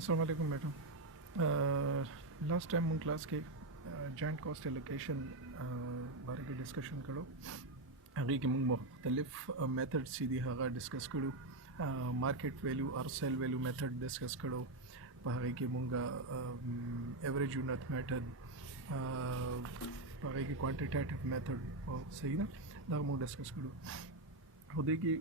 अस्सलाम वालेकुम बेटा। लास्ट टाइम मूं क्लास के जॉइंट कॉस्ट एलोकेशन बारे के डिस्कशन करो। अगे कि मूं मुख्तलिफ मेथड सीधी हगा डिस्कस करो। मार्केट वैल्यू और सेल वैल्यू मेथड डिस्कस करो। पहागे कि मूंगा एवरेज यूनिट मेथड, पहागे कि क्वांटिटेटिव मेथड और सही ना दा मूं डिस्कस करो। खुदे कि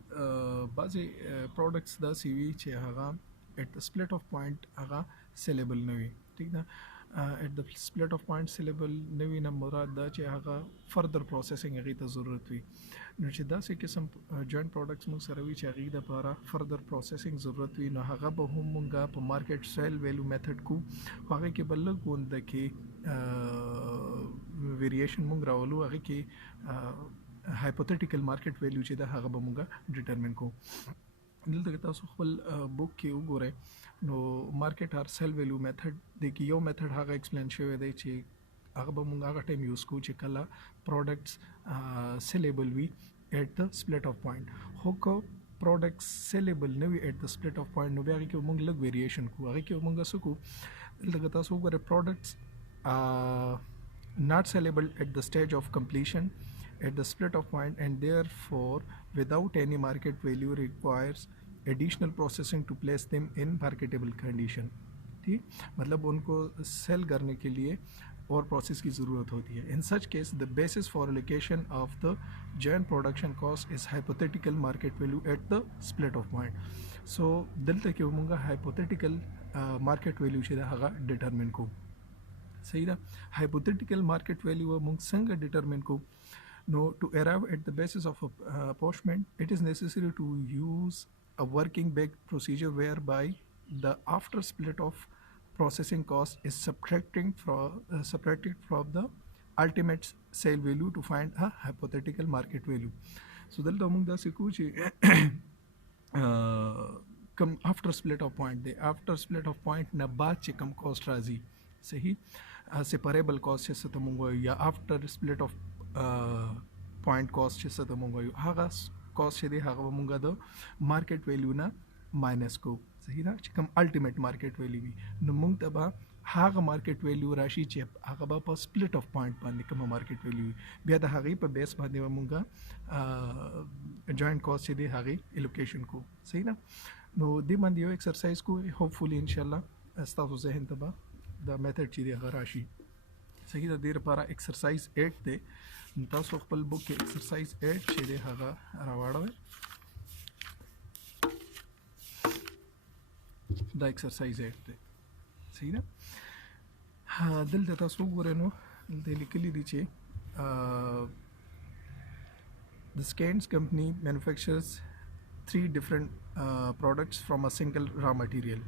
बाज़ी प्रोडक्ट्स दा सीवी चे हगा at the split off point हगा सेलेबल नवी ठीक ना। At the split off point saleable नवी ना मुराद दा चे हगा फर्दर प्रोसेसिंग हगी ता ज़रूरत हुई नो चे दा से किस्म जॉइंट प्रोडक्ट्स मुंग सरवी चे हगी दा पारा फर्दर प्रोसेसिंग ज़रूरत हुई नो हगा बहुम मुंगा प मार्केट सेल वैल्यू मेथड को हगे के बल्ल गोंद के वेरिएशन मुंग रावलू हगे के हाइपोथेटिकल मार्केट वैल्यू चे दा हगा बमुंगा डिटरमिन को दलते तासु खपल बुक के उगोरे नो market or sale value method देखि यो मेथड हगा एक्सप्लेन शवे दे चे हगा बमुंगा हगा टाइम यूज को चे कला प्रोडक्ट्स सेलेबल वी at the split off point होको प्रोडक्ट्स सेलेबल नवी at the split off point नो बेगे के उमंग लग वेरिएशन को आगे के उमंगा सुको दलते तासु उगोरे products not sellable at the stage of completion at the split of point and therefore without any market value requires additional processing to place them in marketable condition। ठीक मतलब उनको सेल करने के लिए और प्रोसेस की ज़रूरत होती है। In such case the basis for allocation of the joint production cost is hypothetical market value at the split off point. So दिल तक उमंगा हाइपोथेटिकल मार्केट वैल्यू से हगा डिटरमिन को सही ना। हाइपोथेटिकल मार्केट वैल्यू मुंग संग डिटरमिन को नो to arrive at the basis of apportionment it is necessary to use a working back procedure whereby the after split of processing cost is subtracted from the ultimate sale value to find a hypothetical market value। So dal among da sikuchi come after split of point the after split of point na baad che kam cost razi सही separable cost से तमुंगो या after split off point cost से तमुंगो हागा cost से दे हागा मुंगा दो market value ना minus को सही ना चिकम अल्टीमेट मार्केट वैल्यू भी नमुंग तबा हागा मार्केट वैल्यू राशि चेप हागा बा पर स्प्लिट ऑफ पॉइंट पाने कम मार्केट वैल्यू बिया द हागी पर बेस बांधे मुंगा जॉइंट कॉस्ट से दे हागी एलोकेशन को सही ना नो दे मन दियो एक्सरसाइज को होपफुली इंशाल्लाह अस्ताफु जहन तबा द मेथड ची दे राशि सही द देर पारा एक्सरसाइज 8 दे तासु खपल बुक के एक्सरसाइज 8 ची दे हगा रावाड़ो द एक्सरसाइज 8 दे सही ना। हाँ दिल दे तासु गोरे नो दे लिखली दी चे द स्कैंस company manufactures 3 different products from a single raw material.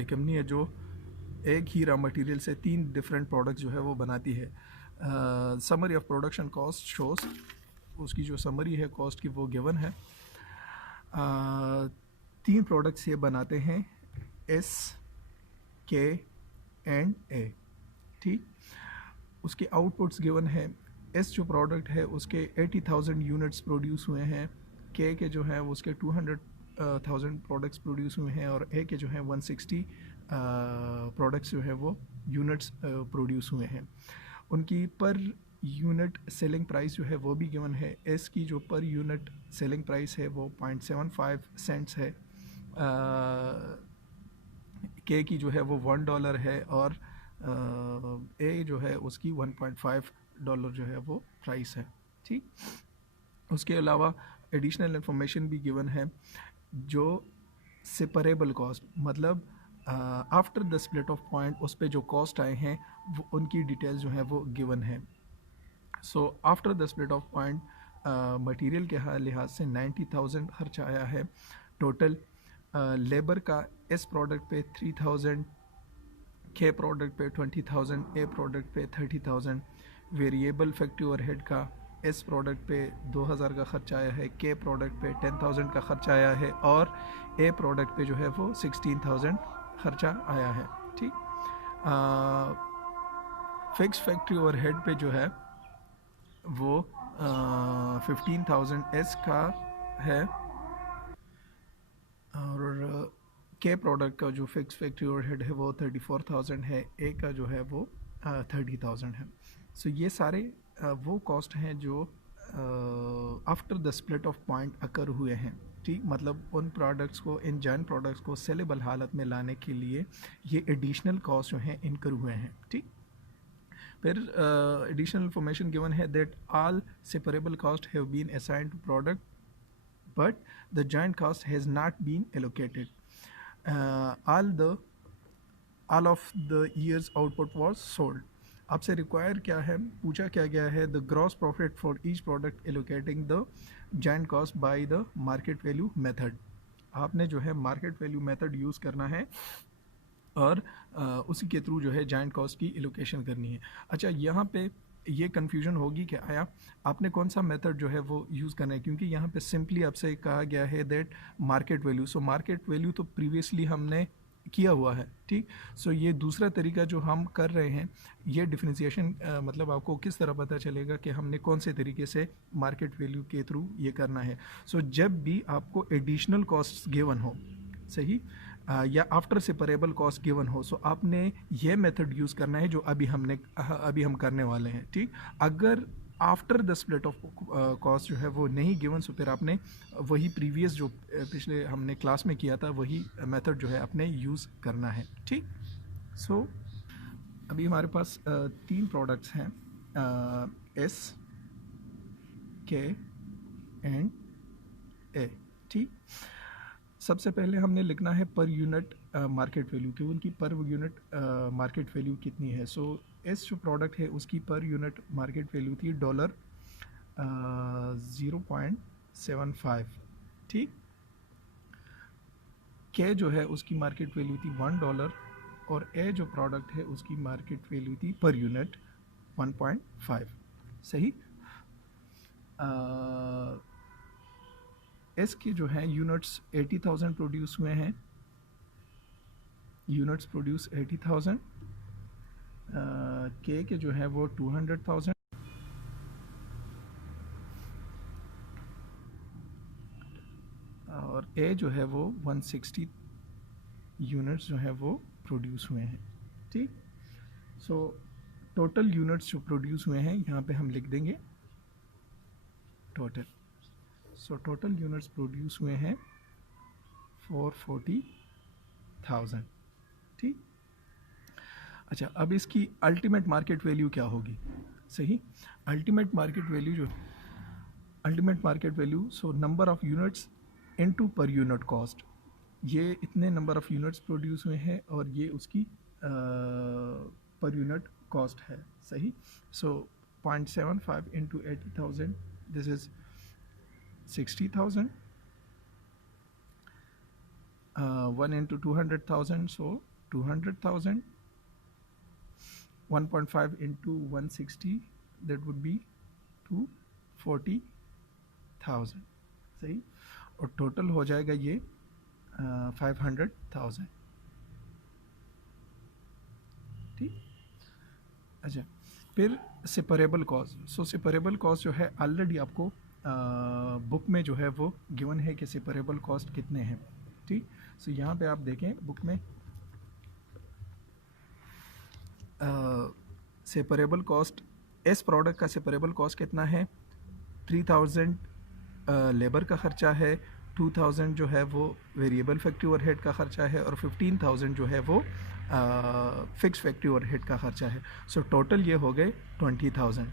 एक कंपनी है जो एक ही रॉ मटेरियल से 3 डिफरेंट प्रोडक्ट जो है वो बनाती है। Summary of production cost shows उसकी जो समरी है कॉस्ट की वो गिवन है। 3 प्रोडक्ट्स ये बनाते हैं एस के एंड ए ठीक। उसके आउटपुट्स गिवन है एस जो प्रोडक्ट है उसके 80,000 यूनिट्स प्रोड्यूस हुए हैं, के जो है उसके 200,000 प्रोडक्ट्स प्रोड्यूस हुए हैं और ए के जो है 160 प्रोडक्ट्स जो है वो यूनिट्स प्रोड्यूस हुए हैं। उनकी पर यूनिट सेलिंग प्राइस जो है वो भी गिवन है। एस की जो पर यूनिट सेलिंग प्राइस है वो 0.75 सेंट्स है, के की जो है वो $1 है और ए जो है उसकी $1.5 जो है वो प्राइस है ठीक। उसके अलावा एडिशनल इंफॉर्मेशन भी गिवन है जो सेपरेबल कॉस्ट मतलब after the split off point उस पर जो कॉस्ट आए हैं वो उनकी डिटेल्स जो है वो गिवन है। So after the split off point material के लिहाज से 90,000 खर्चा आया है टोटल। लेबर का इस प्रोडक्ट पे 3,000, के प्रोडक्ट पे 20,000, ए प्रोडक्ट पे 30,000। वेरिएबल फैक्ट्री ओवरहेड का इस प्रोडक्ट पे 2,000 का खर्चा आया है, के प्रोडक्ट पे 10,000 का खर्चा आया है और ए प्रोडक्ट पे जो है वो 16,000 खर्चा आया है ठीक। फिक्स फैक्ट्री ओवरहेड पे जो है वो 15,000 एस का है और के प्रोडक्ट का जो फिक्स फैक्ट्री ओवरहेड है वो 34,000 है, ए का जो है वो 30,000 है। सो ये सारे वो कॉस्ट हैं जो after the split off point occur हुए हैं, ठीक। मतलब उन प्रोडक्ट्स को, इन जॉइंट प्रोडक्ट्स को सेलेबल हालत में लाने के लिए ये एडिशनल कॉस्ट जो हैं इनकर हुए हैं, ठीक। फिर एडिशनल इंफॉर्मेशन गिवन है that all separable cost have been assigned to product but the joint cost has not been allocated. Uh, all of the year's output was sold. आपसे रिक्वायर क्या है, पूछा क्या गया है, the gross profit for each product allocating the joint cost by the market value method. आपने जो है मार्केट वैल्यू मेथड यूज़ करना है और उसी के थ्रू जो है जॉइंट कॉस्ट की एलोकेशन करनी है। अच्छा, यहाँ पे ये कन्फ्यूजन होगी कि आया आपने कौन सा मेथड जो है वो यूज़ करना है, क्योंकि यहाँ पे सिंपली आपसे कहा गया है that market value. So market value तो प्रीवियसली हमने किया हुआ है, ठीक। सो ये दूसरा तरीका जो हम कर रहे हैं, ये डिफरेंशिएशन मतलब आपको किस तरह पता चलेगा कि हमने कौन से तरीके से मार्केट वैल्यू के थ्रू ये करना है। सो जब भी आपको एडिशनल कॉस्ट गिवन हो, सही, या आफ्टर सेपरेबल कॉस्ट गिवन हो, सो आपने ये मेथड यूज़ करना है जो अभी हम करने वाले हैं, ठीक। अगर after the split of cost जो है वो नहीं गिवन, सो फिर आपने वही प्रीवियस जो पिछले हमने क्लास में किया था वही मेथड जो है आपने यूज़ करना है, ठीक। सो अभी हमारे पास 3 प्रोडक्ट्स हैं, एस, के एंड ए, ठीक। सबसे पहले हमने लिखना है पर यूनिट मार्केट वैल्यू, कि उनकी पर यूनिट मार्केट वैल्यू कितनी है। सो एस जो प्रोडक्ट है उसकी पर यूनिट मार्केट वैल्यू थी $0.75, ठीक। के जो है उसकी मार्केट वैल्यू थी $1 और ए जो प्रोडक्ट है उसकी मार्केट वैल्यू थी पर यूनिट 1.5, सही। एस के जो है यूनिट्स 80,000 प्रोड्यूस हुए हैं, यूनिट्स प्रोड्यूस 80,000। के जो है वो 200,000 और ए जो है वो 160 यूनिट्स जो है वो प्रोड्यूस हुए हैं, ठीक। सो टोटल यूनिट्स जो प्रोड्यूस हुए हैं यहाँ पे हम लिख देंगे total. So total units produce हुए हैं 440,000, ठीक। अच्छा, अब इसकी अल्टीमेट मार्केट वैल्यू क्या होगी, सही। Ultimate market value so number of units into per unit cost. ये इतने नंबर ऑफ यूनिट्स प्रोड्यूस हुए हैं और ये उसकी पर यूनिट कॉस्ट है, सही। सो 0.75 into 80,000, this is 60,000। 1 into 200,000, so 200,000. 1.5 into 160, that would be 240,000, सही। और टोटल हो जाएगा ये 500,000, ठीक। अच्छा, फिर सेपरेबल कॉस्ट। सो सेपरेबल कॉस्ट जो है ऑलरेडी आपको बुक में जो है वो गिवन है कि सेपरेबल कॉस्ट कितने हैं, ठीक। सो यहाँ पे आप देखें बुक में सेपरेबल कॉस्ट, एस प्रोडक्ट का सेपरेबल कॉस्ट कितना है, 3,000 लेबर का ख़र्चा है, 2,000 जो है वो वेरिएबल फैक्ट्री ओवरहेड का ख़र्चा है और 15,000 जो है वो फिक्स फैक्ट्री ओवरहेड का ख़र्चा है। सो टोटल ये हो गए 20,000,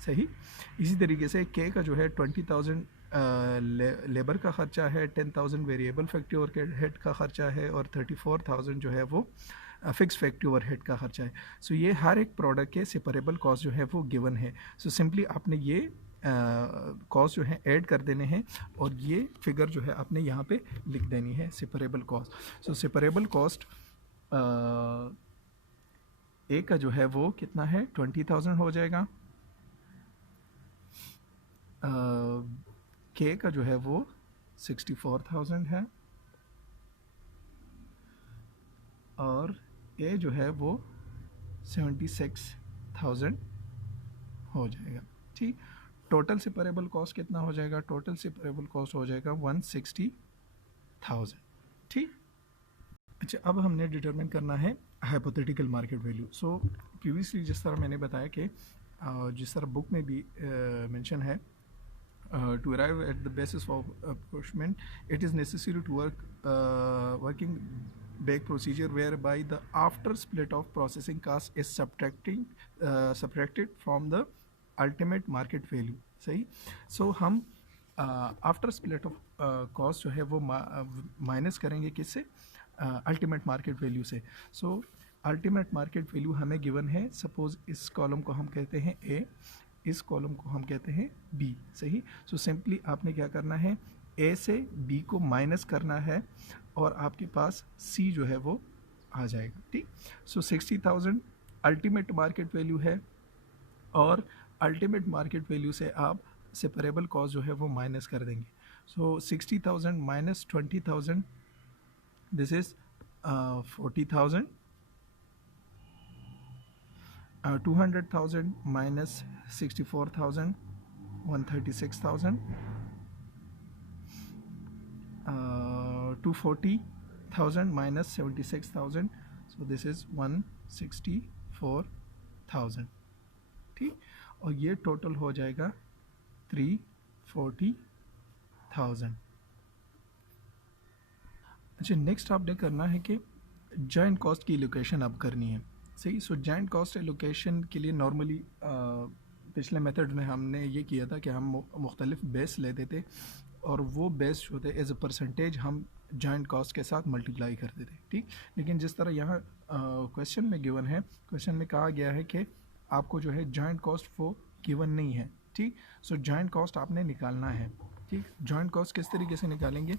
सही। इसी तरीके से के का जो है 20,000 लेबर का ख़र्चा है, 10,000 वेरिएबल फैक्ट्री ओवरहेड का ख़र्चा है और 34,000 जो है वो फिक्स फैक्ट्री ओवरहेड का ख़र्चा है। सो ये हर एक प्रोडक्ट के सेपरेबल कॉस्ट जो है वो गिवन है। सो सिंपली आपने ये कॉस्ट जो है ऐड कर देने हैं और ये फिगर जो है आपने यहाँ पे लिख देनी है, सेपरेबल कॉस्ट। सो सेपरेबल कॉस्ट ए का जो है वो कितना है, 20,000 हो जाएगा। के का जो है वो 64,000 है और ए जो है वो 76,000 हो जाएगा, ठीक। टोटल सेपरेबल कॉस्ट कितना हो जाएगा, टोटल सेपरेबल कॉस्ट हो जाएगा 160,000, ठीक। अच्छा, अब हमने डिटरमिन करना है हाइपोथेटिकल मार्केट वैल्यू। सो प्रीवियसली जिस तरह मैंने बताया कि जिस तरह बुक में भी मेंशन है, to arrive at the basis of apportionment, it is necessary to working back procedure whereby the after split of processing cost is subtracted from the ultimate market value। सही। सो हम आफ्टर स्प्लिट ऑफ कॉस्ट जो है वो minus करेंगे किससे? Ultimate market value से। सो ultimate market value हमें given है, सपोज इस कॉलम को हम कहते हैं ए, इस कॉलम को हम कहते हैं बी। सही। सो सिंपली आपने क्या करना है, ए से बी को माइनस करना है और आपके पास सी जो है वो आ जाएगा। ठीक। सो 60,000 अल्टीमेट मार्केट वैल्यू है और अल्टीमेट मार्केट वैल्यू से आप सेपरेबल कॉस्ट जो है वो माइनस कर देंगे। सो 60,000 minus 20,000, this is 40,000। 200,000 minus 64,000, 136,000, 240,000 minus 76,000, so this is 164,000। ठीक। और ये टोटल हो जाएगा 340,000। अच्छा, नेक्स्ट आपने करना है कि जॉइंट कॉस्ट की एलोकेशन आप करनी है। सही। सो जॉइंट कॉस्ट एलोकेशन के लिए नॉर्मली पिछले मेथड में हमने ये किया था कि हम मुख्तलिफ बेस लेते थे और वो बेस जो थे एज अ परसेंटेज हम जॉइंट कॉस्ट के साथ मल्टीप्लाई करते थे। ठीक। लेकिन जिस तरह यहाँ क्वेश्चन में गिवन है, क्वेश्चन में कहा गया है कि आपको जो है जॉइंट कॉस्ट वो गिवन नहीं है। ठीक। सो जॉइंट कॉस्ट आपने निकालना है। ठीक। जॉइंट कॉस्ट किस तरीके से निकालेंगे?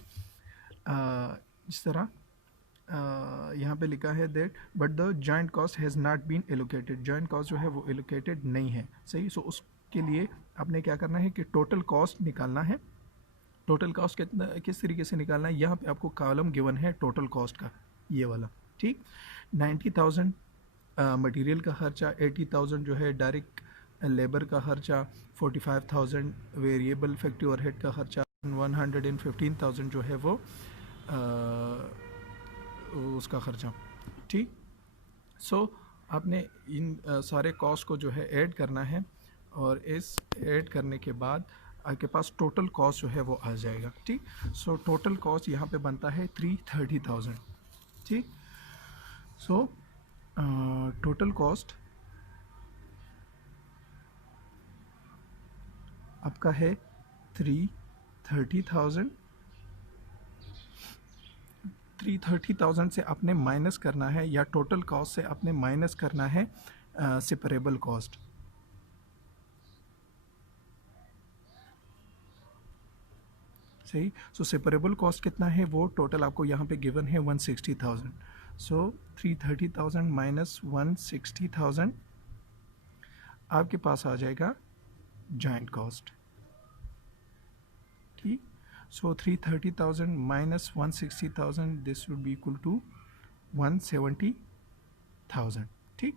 जिस तरह यहाँ पे लिखा है that but the joint cost has not been allocated, joint cost जो है वो एलोकेटेड नहीं है। सही। सो उसके लिए आपने क्या करना है कि टोटल कॉस्ट निकालना है। टोटल कॉस्ट कितना, किस तरीके से निकालना है? यहाँ पे आपको कॉलम गिवन है टोटल कॉस्ट का, ये वाला। ठीक। 90,000 मटेरियल का खर्चा, 80,000 जो है डायरेक्ट लेबर का खर्चा, 45,000 वेरिएबल फैक्ट्री ओवरहेड का खर्चा, 115,000 जो है वो उसका खर्चा। ठीक। सो आपने इन सारे कॉस्ट को जो है ऐड करना है और इस ऐड करने के बाद आपके पास टोटल कॉस्ट जो है वो आ जाएगा। ठीक। सो टोटल कॉस्ट यहाँ पे बनता है 330,000। ठीक। सो टोटल कॉस्ट आपका है 330,000। 330,000 से आपने माइनस करना है, या टोटल कॉस्ट से आपने माइनस करना है सेपरेबल कॉस्ट। सही। सो सेपरेबल कॉस्ट कितना है, वो टोटल आपको यहाँ पे गिवन है 160,000। सो 330,000 माइनस 160,000 आपके पास आ जाएगा जॉइंट कॉस्ट। ठीक। So 330,000 minus 160,000, this would be equal to 170,000। ठीक।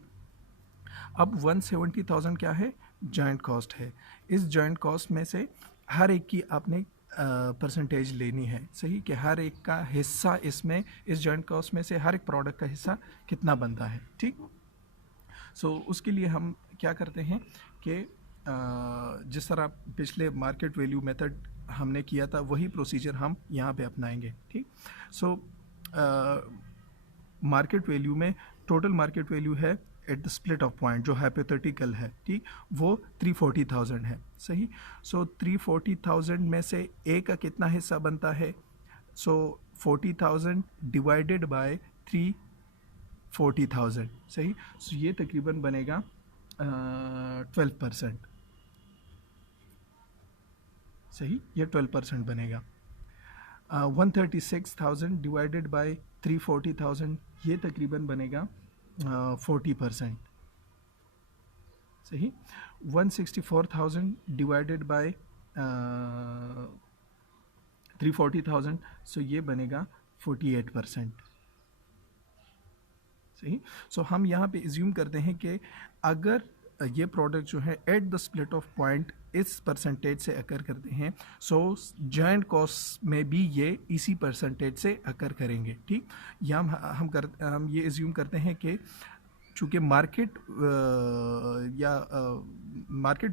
अब 170,000 क्या है? जॉइंट कॉस्ट है। इस जॉइंट कॉस्ट में से हर एक की आपने परसेंटेज लेनी है। सही। कि हर एक का हिस्सा इसमें, इस जॉइंट कॉस्ट में से हर एक प्रोडक्ट का हिस्सा कितना बनता है। ठीक। सो उसके लिए हम क्या करते हैं कि जिस तरह पिछले मार्केट वैल्यू मेथड हमने किया था वही प्रोसीजर हम यहाँ पे अपनाएंगे। ठीक। सो मार्केट वैल्यू में टोटल मार्केट वैल्यू है eight the split off point जो हाइपोथेटिकल है। ठीक। वो 340,000 है। सही। सो 340,000 में से ए का कितना हिस्सा बनता है? सो 40,000 डिवाइडेड बाय 340,000। सही। सो ये तकरीबन बनेगा 12%। सही। ये 12% बनेगा। 136,000 डिवाइडेड बाय 340,000, ये तकरीबन बनेगा 40%। सही। 164,000 डिवाइडेड बाय 340,000, सो ये बनेगा 48%। सही। सो हम यहाँ पे एज्यूम करते हैं कि अगर ये प्रोडक्ट जो है eight the split off point इस परसेंटेज से अकर करते हैं, सो जॉइंट कॉस्ट में भी ये इसी परसेंटेज से अकर करेंगे। ठीक, या हम ये एज्यूम करते हैं कि चूँकि मार्केट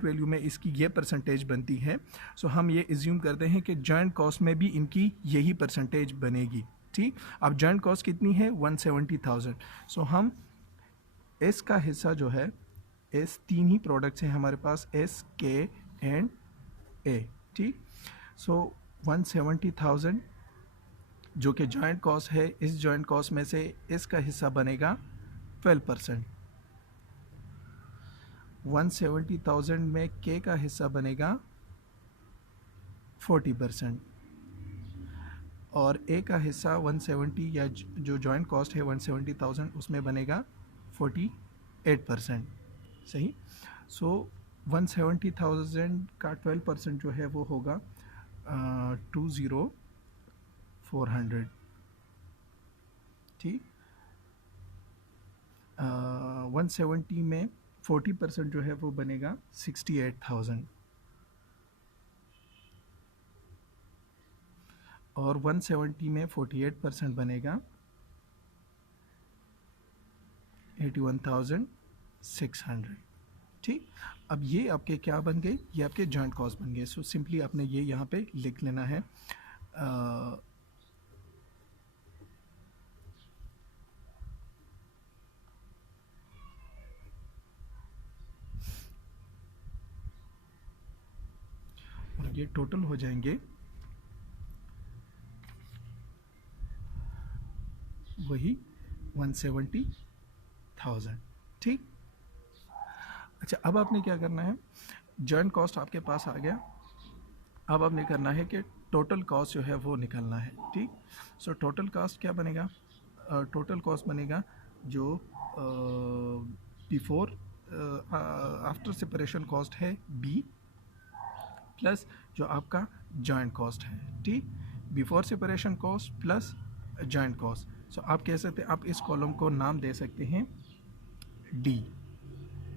वैल्यू में इसकी ये परसेंटेज बनती है, सो हम ये एज्यूम करते हैं कि जॉइंट कॉस्ट में भी इनकी यही परसेंटेज बनेगी। ठीक, अब जॉइंट कॉस्ट कितनी है 170,000। सो हम एस का हिस्सा जो है, एस तीन ही प्रोडक्ट्स हैं हमारे पास, एस के एंड ए। ठीक, सो 170,000 जो कि जॉइंट कॉस्ट है, इस जॉइंट कॉस्ट में से इसका हिस्सा बनेगा 12%। 170,000 में के का हिस्सा बनेगा 40% और ए का हिस्सा 170 या जो जॉइंट कॉस्ट है 170,000 उसमें बनेगा 48%। सही, सो 170,000 का 12% जो है वो होगा 20,400। ठीक, 170 में 40% जो है वो बनेगा 68,000 और 170 में 48% बनेगा 81,600। ठीक, अब ये आपके क्या बन गए, ये आपके जॉइंट कॉस्ट बन गए। सो सिंपली आपने ये यहाँ पे लिख लेना है। और ये टोटल हो जाएंगे वही 170,000। ठीक, अच्छा, अब आपने क्या करना है, जॉइंट कॉस्ट आपके पास आ गया, अब आपने करना है कि टोटल कॉस्ट जो है वो निकालना है। ठीक, सो टोटल कॉस्ट क्या बनेगा, टोटल कॉस्ट बनेगा जो बिफोर आफ्टर सेपरेशन कॉस्ट है बी प्लस जो आपका जॉइंट कॉस्ट है। ठीक, before separation cost plus joint cost. So आप कह सकते हैं, आप इस कॉलम को नाम दे सकते हैं डी।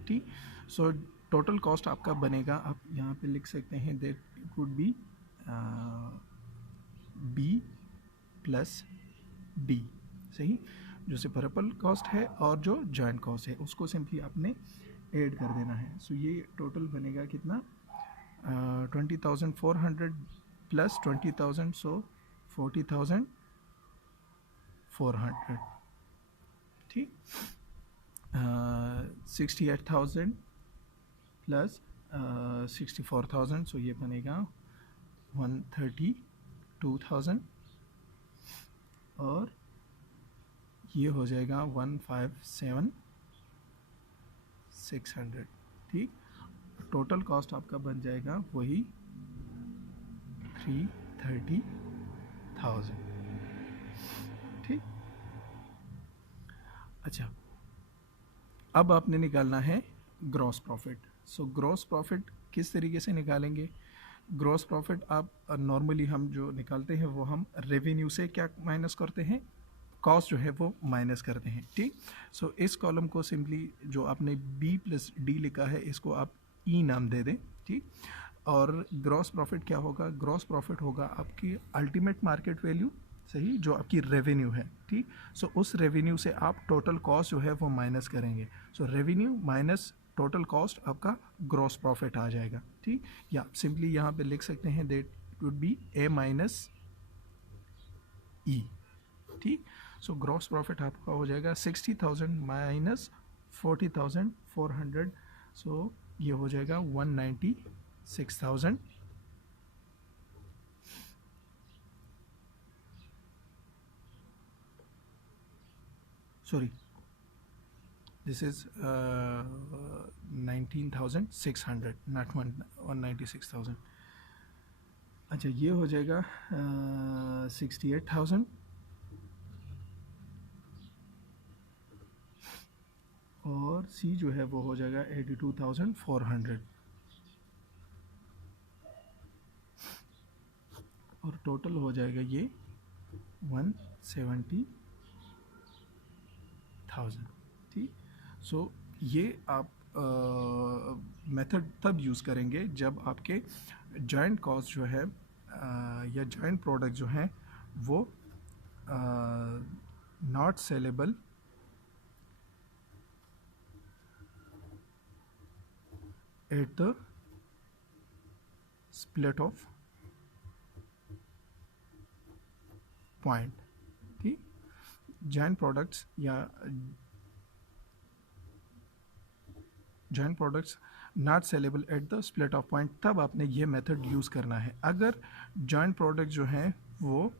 ठीक, सो टोटल कॉस्ट आपका बनेगा, आप यहाँ पे लिख सकते हैं that it would be B plus D. सही, जो सेपरेबल कॉस्ट है और जो जॉइंट कॉस्ट है उसको सिंपली आपने ऐड कर देना है। सो ये टोटल बनेगा कितना, 20,400 प्लस 20,000, सो 40,400। ठीक, 68,000 प्लस 64,000, सो ये बनेगा 132,000 और ये हो जाएगा 157,600। ठीक, टोटल कॉस्ट आपका बन जाएगा वही 330,000। ठीक, अच्छा, अब आपने निकालना है gross profit. So gross profit किस तरीके से निकालेंगे, ग्रॉस प्रॉफिट आप नॉर्मली हम जो निकालते हैं वो हम रेवेन्यू से क्या माइनस करते हैं, कॉस्ट जो है वो माइनस करते हैं। ठीक, सो इस कॉलम को सिंपली जो आपने बी प्लस डी लिखा है इसको आप ई नाम दे दें। ठीक, और ग्रॉस प्रॉफिट क्या होगा, ग्रॉस प्रॉफिट होगा आपकी अल्टीमेट मार्केट वैल्यू, सही, जो आपकी रेवेन्यू है। ठीक, सो उस रेवेन्यू से आप टोटल कॉस्ट जो है वो माइनस करेंगे। So revenue minus total cost आपका ग्रॉस प्रॉफिट आ जाएगा। ठीक, या सिंपली यहाँ पे लिख सकते हैं that it would be A minus E. ठीक, सो ग्रॉस प्रॉफिट आपका हो जाएगा 60,000 माइनस 40,400, सो ये हो जाएगा 196,000। Sorry, this is 19,600 not 196,000। अच्छा, ये हो जाएगा 68,000 और सी जो है वो हो जाएगा 82,400 और टोटल हो जाएगा ये 170,000। ठीक, सो ये आप मेथड तब यूज़ करेंगे जब आपके जॉइंट कॉस्ट जो है या जॉइंट प्रोडक्ट जो हैं वो not saleable eight the split off point. ठीक, जॉइंट प्रोडक्ट्स या joint products not saleable eight the split off point, तब आपने ये मेथड यूज़ करना है। अगर जॉइंट प्रोडक्ट जो हैं वो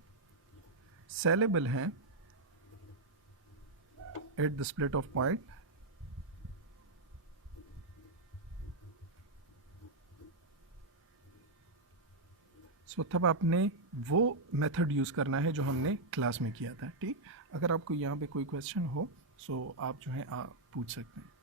सेलेबल हैं at the split off point, so तब आपने वो मेथड यूज़ करना है जो हमने क्लास में किया था। ठीक, अगर आपको यहाँ पे कोई क्वेश्चन हो सो आप जो है पूछ सकते हैं।